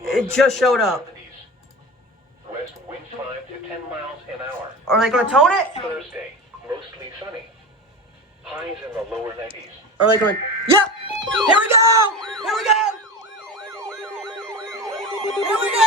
It just showed up. West wind 5 to 10 miles an hour. Are they gonna tone it? Thursday, mostly sunny. Highs in the lower 90s. Are they going? Yep! Here we go! Here we go! Here we go!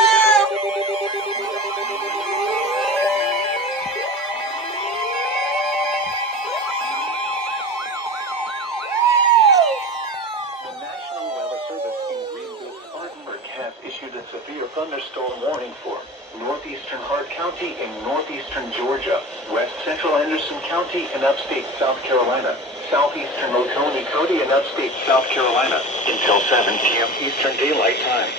The National Weather Service in Greenville-Spartanburg has issued a severe thunderstorm warning for northeastern Hart County in northeastern Georgia, west central Anderson County in upstate South Carolina, southeastern Oconee County in upstate South Carolina until 7 p.m. Eastern Daylight Time.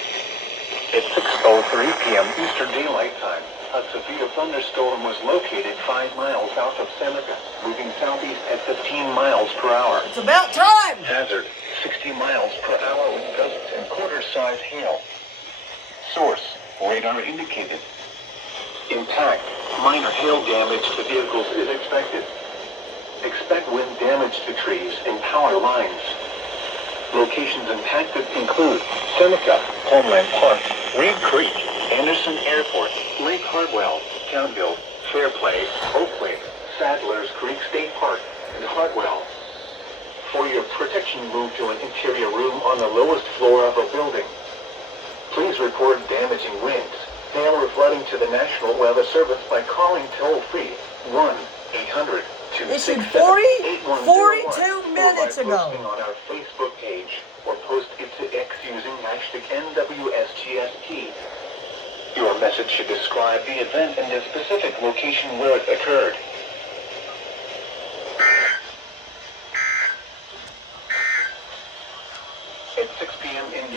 At 6:03 p.m. Eastern Daylight Time, a severe thunderstorm was located 5 miles south of Seneca, moving southeast at 15 miles per hour. It's about time! Hazard, 60 miles per hour with gusts and quarter-size hail. Source, radar indicated. Impact, minor hail damage to vehicles is expected. Expect wind damage to trees and power lines. Locations impacted include Seneca, Homeland Park, Reed Creek, Anderson Airport, Lake Hartwell, Townville, Fairplay, Oakley, Sadler's Creek State Park, and Hartwell. For your protection, move to an interior room on the lowest floor of a building. Please report damaging winds, hail, or flooding to the National Weather Service by calling toll-free 1-800 Issued 42 minutes ago. Posting on our Facebook page or post it to X using hashtag NWSGST. Your message should describe the event and the specific location where it occurred. At 6 p.m. in